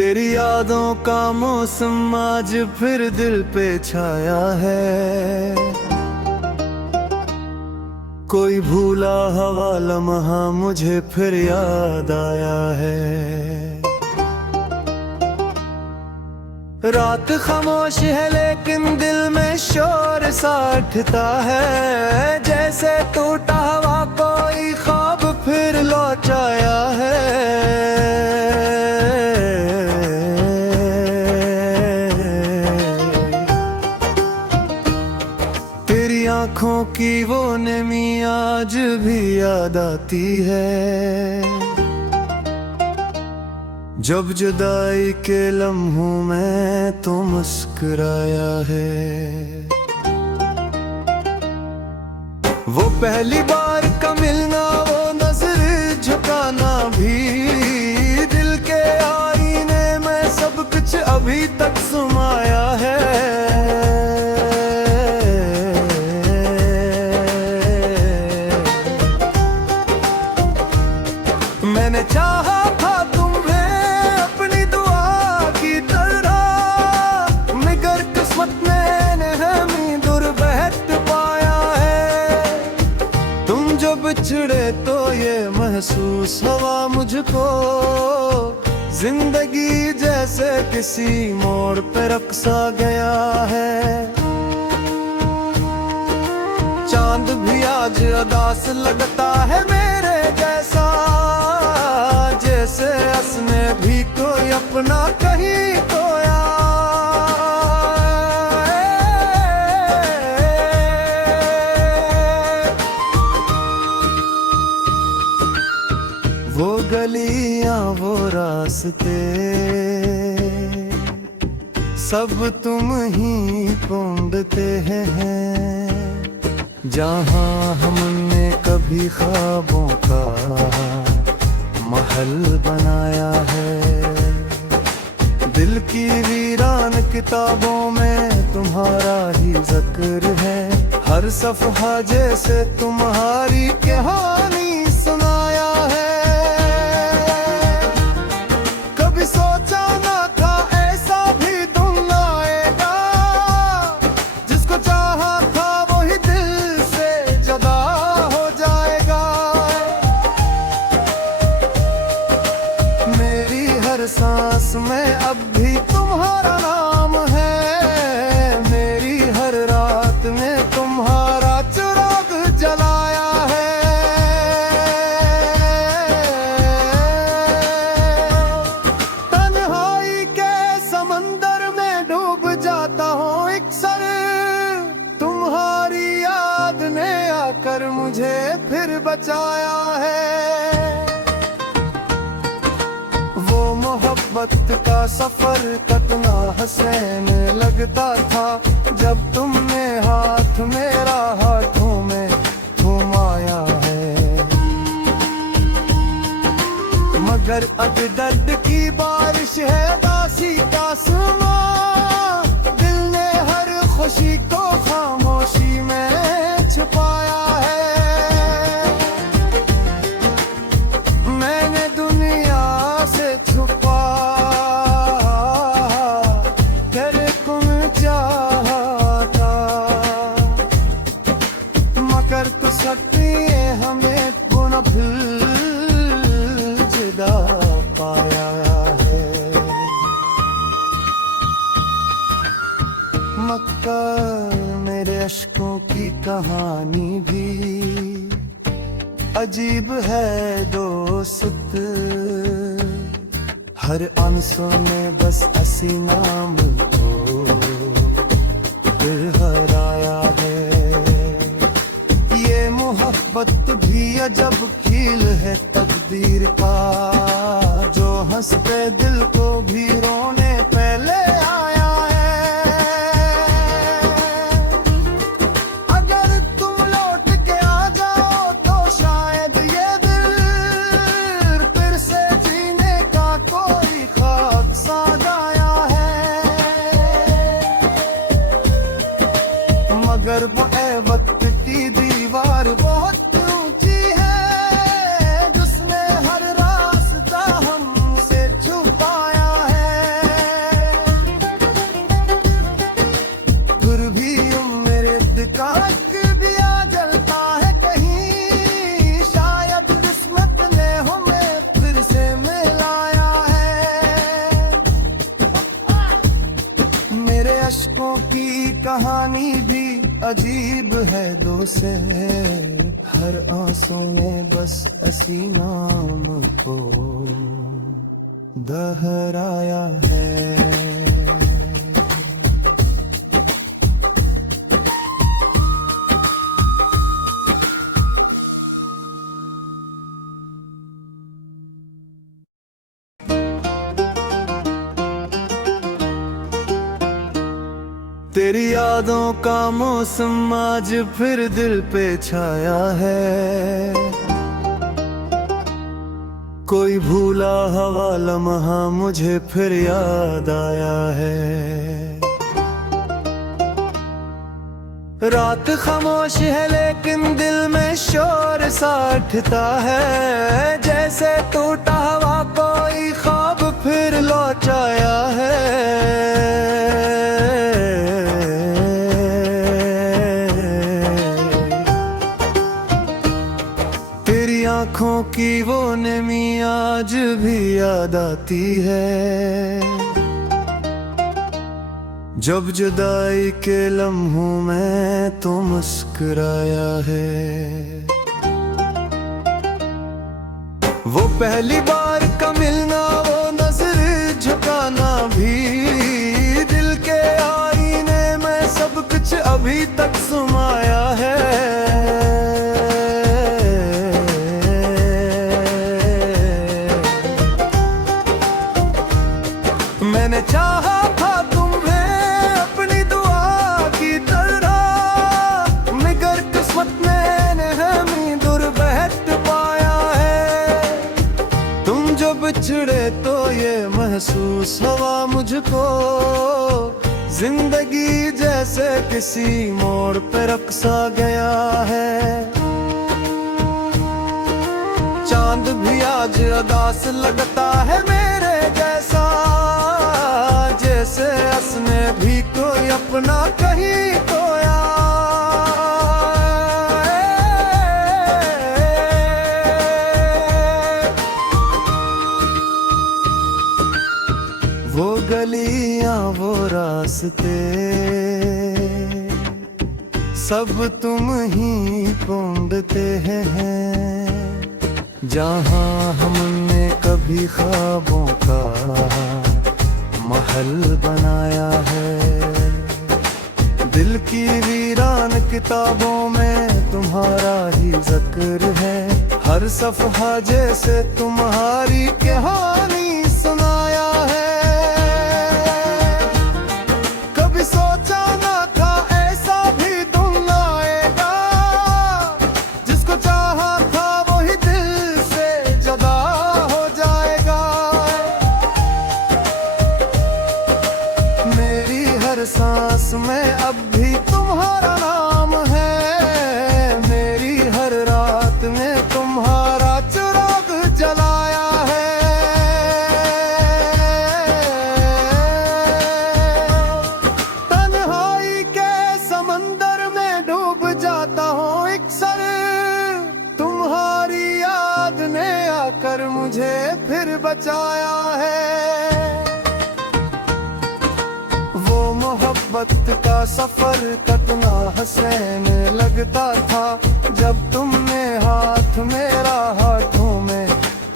तेरी यादों का मौसम आज फिर दिल पे छाया है। कोई भूला हवा लम्हा मुझे फिर याद आया है। रात खामोश है लेकिन दिल में शोर सा उठता है। जैसे टूटा हुआ कोई ख्वाब फिर लौट आया है। तेरी आंखों की वो नमी आज भी याद आती है। जब जुदाई के लम्हों में तो मुस्कुराया है। वो पहली बार का मिलना, वो नजर झुकाना भी, दिल के आईने में सब कुछ अभी तक समाया है। मैंने चाहा था बिछड़े तो ये महसूस हुआ मुझको, जिंदगी जैसे किसी मोड़ पे रखा गया है। चांद भी आज उदास लगता है मेरे जैसा, जैसे उसने भी कोई अपना कहीं खोया। वो गलियां वो रास्ते सब तुम ही ढूंढते हैं। जहां हमने कभी ख्वाबों का महल बनाया है। दिल की वीरान किताबों में तुम्हारा ही जिक्र है। हर सफ़हा जैसे तुम्हारी कहानी सुनाया है। सोचा ना था ऐसा भी तुम आएगा, जिसको चाहा था वही दिल से जुदा हो जाएगा। मेरी हर सांस में अब भी तुम्हारा नाम है। मेरी हर रात में तुम्हारा चिराग जलाया है। कर मुझे फिर बचाया है। वो मोहब्बत का सफर कितना हसीन लगता था, जब तुमने हाथ मेरा हाथों में घुमाया है। मगर अब दर्द की बारिश है, दासी का सुना। दिल ने हर खुशी को खामोशी में छुपाया है। मैंने दुनिया से छुपा तेरे को चाहता, मगर तो सकती है हमें पुनः जुदा पाया है। मक्का मेरे अश्कों की कहानी भी अजीब है दोस्त। हर आंसू में बस हसी नाम को फिर हराया है। ये मोहब्बत भी अजब खेल है तकदीर का, जो हंसते दिल को भी रोने पहले आया है। मगर वो वक्त की दीवार बहुत ऊंची है, जिसने हर रास्ता हमसे छुपाया अजीब है दो से, हर आंसू में बस असी नाम को दोहराया है। तेरी यादों का मौसम आज फिर दिल पे छाया है, कोई भूला हवा लम्हा मुझे फिर याद आया है। रात खामोश है लेकिन दिल में शोर सा उठता है, जैसे टूटा हुआ कोई ख्वाब फिर लौट आया है। आँखों की वो नमी आज भी याद आती है, जब जुदाई के लम्हों में तो मुस्कुराया है। वो पहली बार का मिलना, वो नजर झुकाना भी, दिल के आईने में सब कुछ अभी तक समाया है। मैंने चाहा था तुम्हें अपनी दुआ की तरह, मगर किस्मत ने हमें दूर बहत पाया है। तुम जो बिछड़े तो ये महसूस हुआ मुझको, जिंदगी जैसे किसी मोड़ पे रखसा गया है। चांद भी आज उदास लगता है मेरे जैसा, जैसे असने भी कोई अपना कहीं खोया। वो गलियां वो रास्ते सब तुम ही ढूंढते हैं, जहां हमने कभी ख्वाबों का महल बनाया है। दिल की वीरान किताबों में तुम्हारा ही जिक्र है, हर सफ़हा जैसे तुम्हारी कहानी सुनाया है। कभी सोचा ना था ऐसा भी तुम आएगा, जिसको चाहा था वही दिल से जुदा हो जाएगा। मेरी हर सांस में अब भी तुम्हारा नाम है, मेरी हर रात में तुम्हारा चिराग जलाया है। तन्हाई के समंदर में डूब जाता हूँ अक्सर, तुम्हारी याद ने आकर मुझे फिर बचाया है। मोहब्बत का सफर कितना हसीन लगता था, जब तुमने हाथ मेरा हाथों में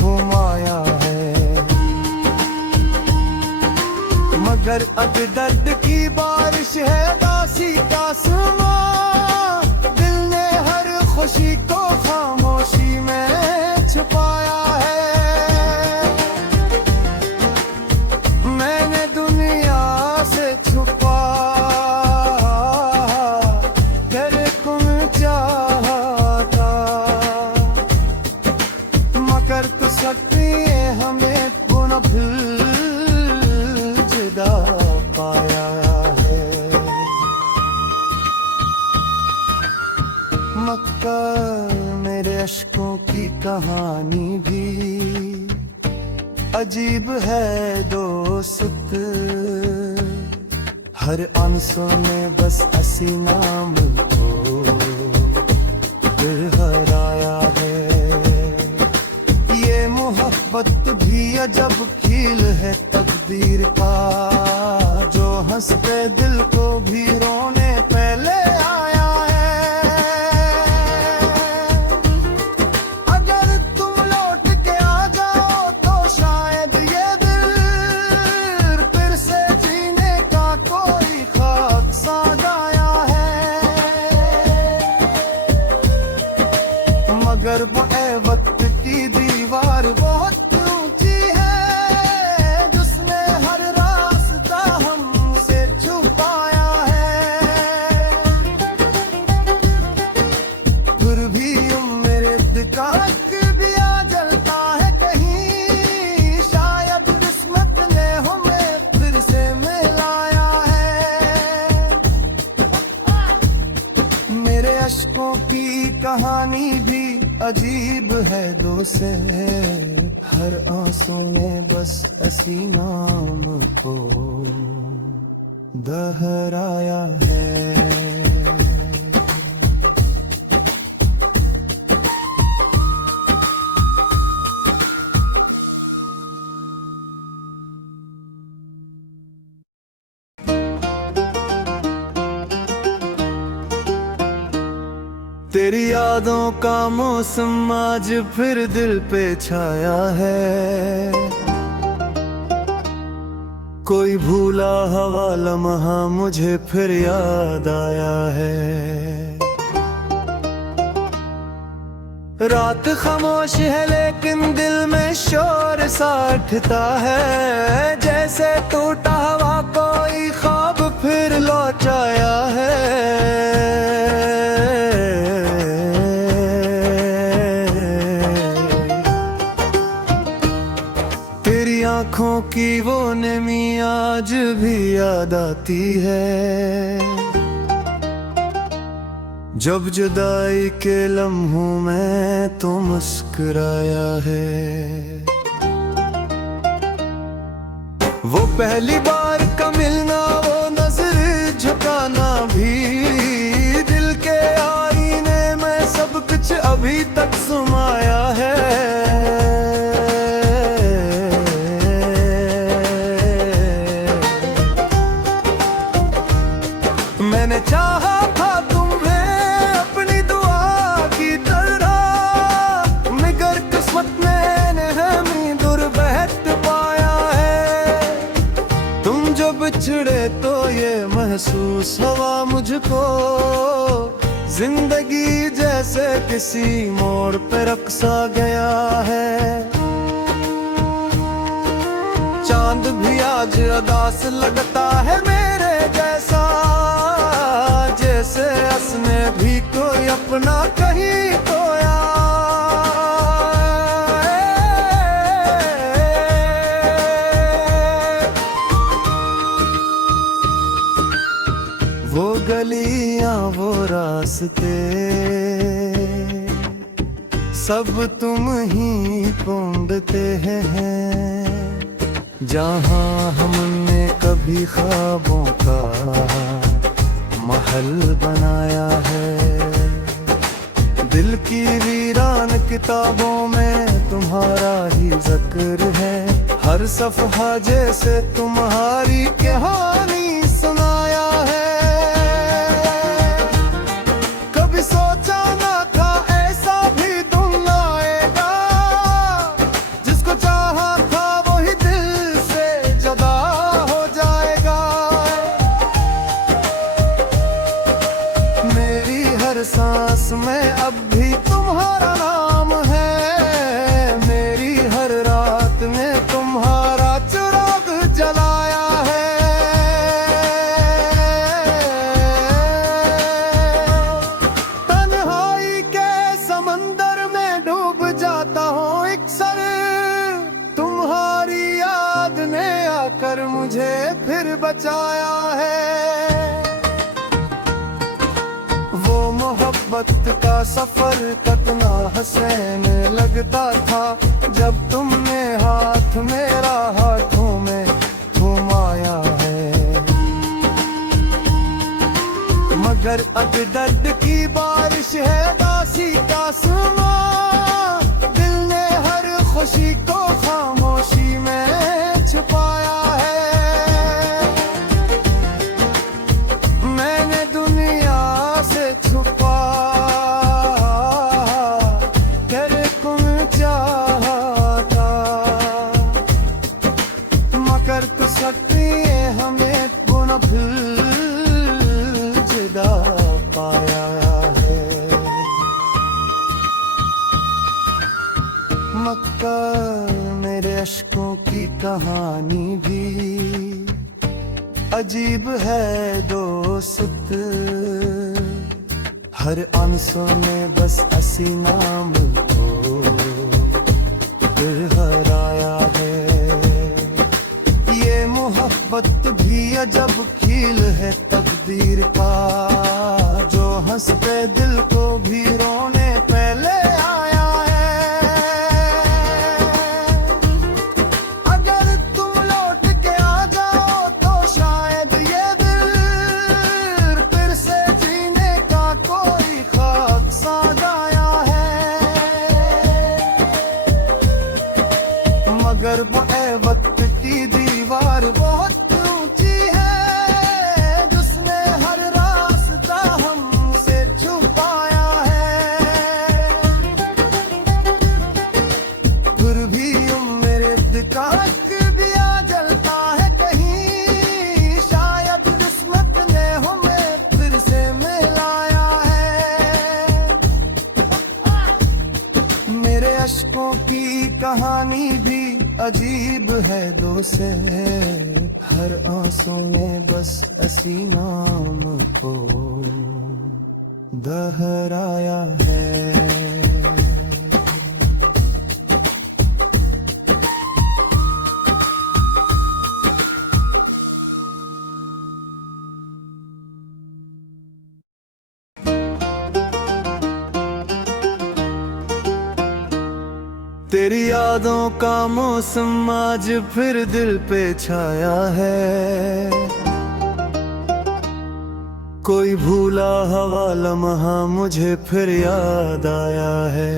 घुमाया है। मगर अब दर्द की बारिश है दासी का समा, दिल ने हर खुशी को खामोशी में छुपाया है। मैंने दुनिया से छुपा कर तुम चाहता, मगर तो सकती है हमें गुना भूल जुदा पाया है। मक्का मेरे अश्कों की कहानी भी अजीब है दोस्त, हर आंसू में बस असी नाम को हराया है। ये मोहब्बत भी अजब खेल है तकदीर का, जो हंसते दिल को भी रोने पहले आया मोहब्बत की दीवार बहुत ऊंची है, जिसने हर रास्ता हमसे छुपाया है। फिर भी मेरे दिल का दिया जलता है कहीं, शायद किस्मत ने हमें फिर से मिलाया है। मेरे अश्कों की कहानी भी अजीब है दोसे, हर आंसू ने बस हसी नाम को दोहराया है। तेरी यादों का मौसम आज फिर दिल पे छाया है, कोई भूला हवा लम्हा मुझे फिर याद आया है। रात खामोश है लेकिन दिल में शोर सा उठता है, जैसे टूटा हुआ कोई ख्वाब फिर लौट आया है। आँखों की वो नमी आज भी याद आती है, जब जुदाई के लम्हों में तो मुस्कुराया है। वो पहली बार का मिलना, वो नजर झुकाना भी, दिल के आईने में सब कुछ अभी तक समाया है। मैंने चाहा था तुम्हें अपनी दुआ की तरह, मगर किस्मत ने हमें दूर बहत पाया है। तुम जो बिछड़े तो ये महसूस हुआ मुझको, जिंदगी जैसे किसी मोड़ पे रखसा गया है। चांद भी आज उदास लगता है मेरे जैसा, जैसे उसने भी कोई अपना कहीं खोया। वो गलियां वो रास्ते सब तुम ही ढूंढते हैं, जहां हमने कभी ख्वाबों का महल बनाया है। दिल की वीरान किताबों में तुम्हारा ही जिक्र है, हर सफ़हा जैसे तुम्हारी कहानी सुनाया है। कभी सोचा ना था ऐसा भी तुम आएगा, जिसको चाहा था वही दिल से जुदा हो जाएगा। मेरी हर सांस में अब भी तुम्हारा नाम है, मेरी हर रात में तुम्हारा चिराग जलाया है। तन्हाई के समंदर में डूब जाता हूँ अक्सर, तुम्हारी याद ने आकर मुझे फिर बचाया है। मोहब्बत का सफर कितना हसीन लगता था, जब तुमने हाथ मेरा हाथों में घुमाया है। मगर अब दर्द की बारिश है दासी का सुना, दिल ने हर खुशी को खामोशी में छुपाया है। मैंने दुनिया से छुपा तेरे को चाहता, मगर तू सक्रिय हमें पुनः फिर जुदा पाया है। मक्का मेरे अश्कों की कहानी भी अजीब है दोस्त। हर आंसू में बस हसी नाम को फिर हराया है। ये मोहब्बत भी अजब खेल है तकदीर का, जो हंसते दिल को भी रोने पहले आया है। अगर तुम लौट के आ जाओ तो शायद ये दिल फिर से जीने का कोई ख्वाब सा गाया है। मगर वो वक्त की दीवार बहुत ऊंची है, जिसने हर रास्ता हमसे छुपाया है। फिर भी मेरे दिक्कत भी आ जलता है कहीं, शायद किस्मत ने हमें फिर से मिलाया है। मेरे अश्कों की कहानी भी अजीब है दोस्त। हर आंसू में बस हसी नाम को दोहराया है। तेरी यादों का मौसम आज फिर दिल पे छाया है। कोई भूला हवा लम्हा मुझे फिर याद आया है।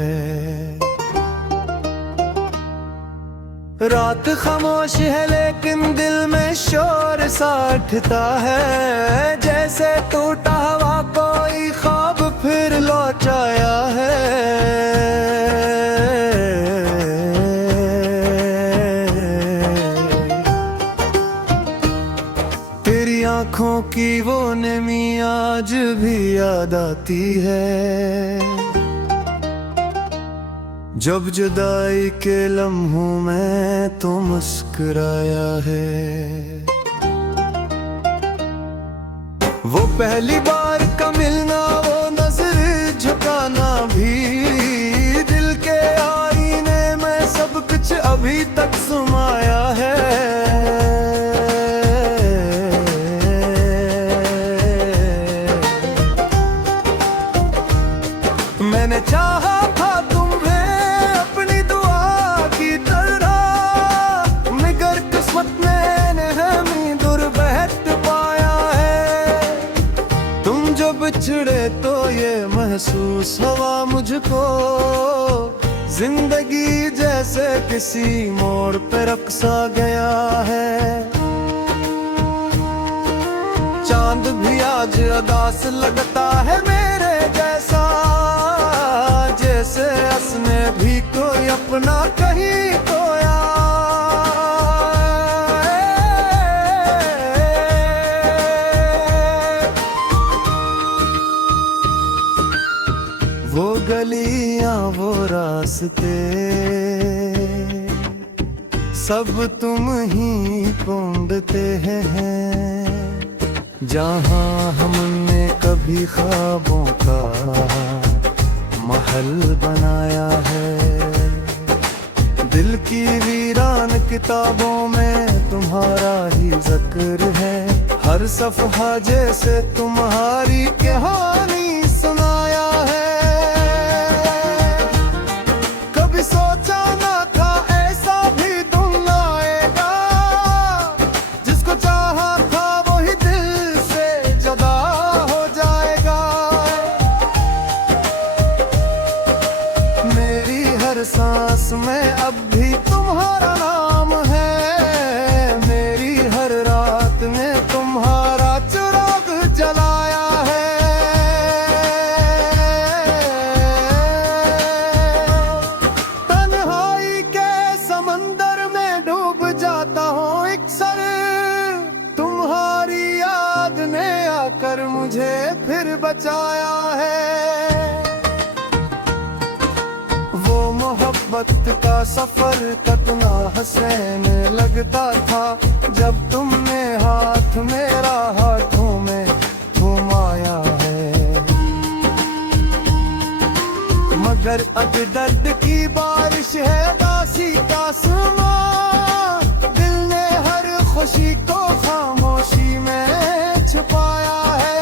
रात खामोश है लेकिन दिल में शोर सा उठता है, जैसे टूटा हुआ कोई ख्वाब फिर लौट आया है। आँखों की वो नमी आज भी याद आती है, जब जुदाई के लम्हों में तो मुस्कुराया है। वो पहली बार का मिलना, वो नजर झुकाना भी, दिल के आईने में सब कुछ अभी तक समाया है। मैंने चाहा था तुम्हें अपनी दुआ की तरह, मगर किस्मत ने हमें दूर बहत पाया है। तुम जो बिछड़े तो ये महसूस हुआ मुझको, जिंदगी जैसे किसी मोड़ पे रखसा गया है। चांद भी आज उदास लगता है मेरे जैसा, जैसे उसने भी कोई अपना कहीं खोया। वो गलियां वो रास्ते सब तुम ही ढूंढते हैं, जहां हमने कभी ख्वाबों का महल बनाया है। दिल की वीरान किताबों में तुम्हारा ही जिक्र है, हर सफ़हा जैसे तुम्हारी कहानी सुनाया है। कभी सोचा ना था ऐसा भी तुम आएगा, जिसको चाहा था वही दिल से जुदा हो जाएगा। मेरी हर सांस में अब भी तुम्हारा नाम है, मेरी हर रात में तुम्हारा चिराग जलाया है। तन्हाई के समंदर में डूब जाता हूँ अक्सर, तुम्हारी याद ने आकर मुझे फिर बचाया है। वो मोहब्बत मोहब्बत का सफर कितना हसीन लगता था जब तुमने हाथ मेरा हाथों में घुमाया है। मगर अब दर्द की बारिश है दासी का समा, दिल ने हर खुशी को खामोशी में छुपाया है।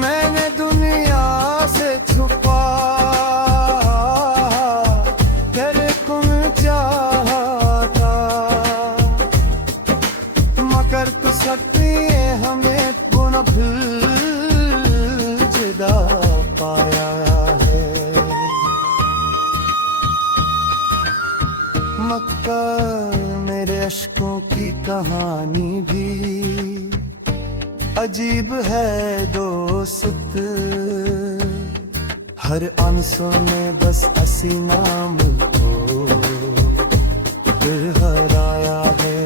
मैंने दुनिया से छुपा तेरे को चाहता, मगर तू सकती है हमें पुनः जुदा पाया है। मक्का मेरे अश्कों की कहानी भी अजीब है दोस्त, हर आंसू में बस हसी नाम को फिर हराया है।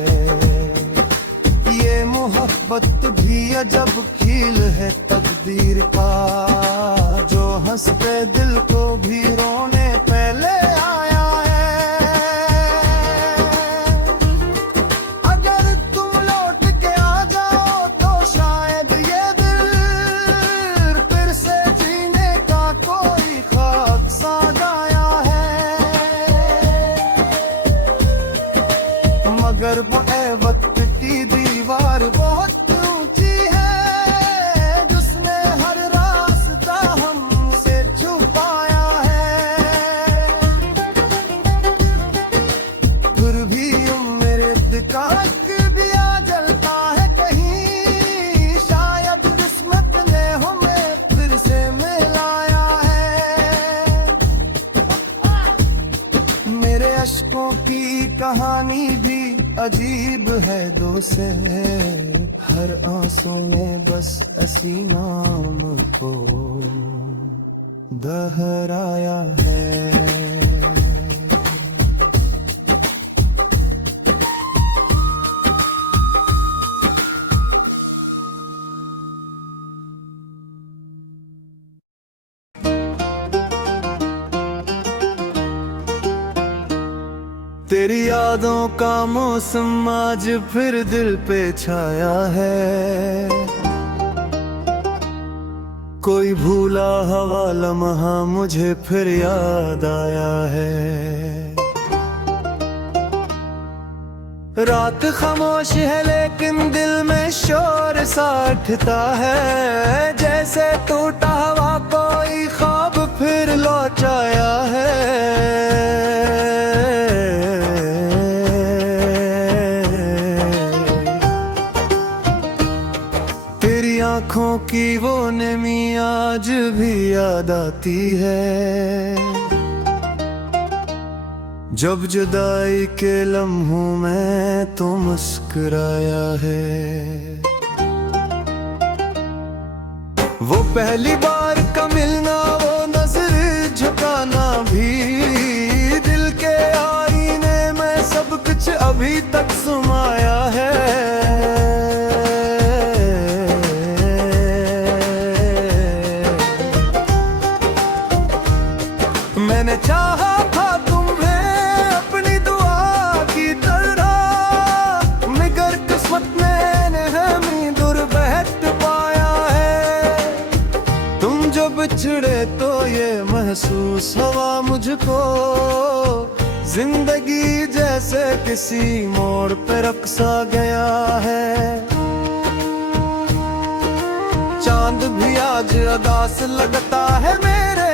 ये मोहब्बत भी अजब खेल है तकदीर का, जो हंसते दिल को भी रोने पहले आया है। अगर तुम लौट के आ जाओ तो शायद ये दिल फिर से जीने का कोई खाक सा गाया है। मगर वो वक्त की दीवार बहुत ऊंची है, जिसने हर रास्ता हमसे छुपाया है। फिर भी मेरे दिक्कत भी आ जलता है कहीं, शायद किस्मत ने हमें फिर से मिलाया है। मेरे अश्कों की कहानी भी अजीब है दोस्त, हर आंसू में बस हसी नाम को दोहराया है। तेरी यादों का मौसम आज फिर दिल पे छाया है, कोई भूला हवा लम्हा मुझे फिर याद आया है। रात खामोश है लेकिन दिल में शोर सा उठता है, जैसे टूटा हुआ कोई ख्वाब फिर लौट आया है। आँखों की वो नमी आज भी याद आती है, जब जुदाई के लम्हों में तो मुस्कुराया है। वो पहली बार का मिलना, वो नजर झुकाना भी, दिल के आईने में सब कुछ अभी तक समाया है। मैंने चाहा था तुम्हें अपनी दुआ की तरह, मगर किस्मत ने हमें दूर बैठ पाया है। तुम जो बिछड़े तो ये महसूस हुआ मुझको, जिंदगी जैसे किसी मोड़ पे रख सा गया है। चांद भी आज उदास लगता है मेरे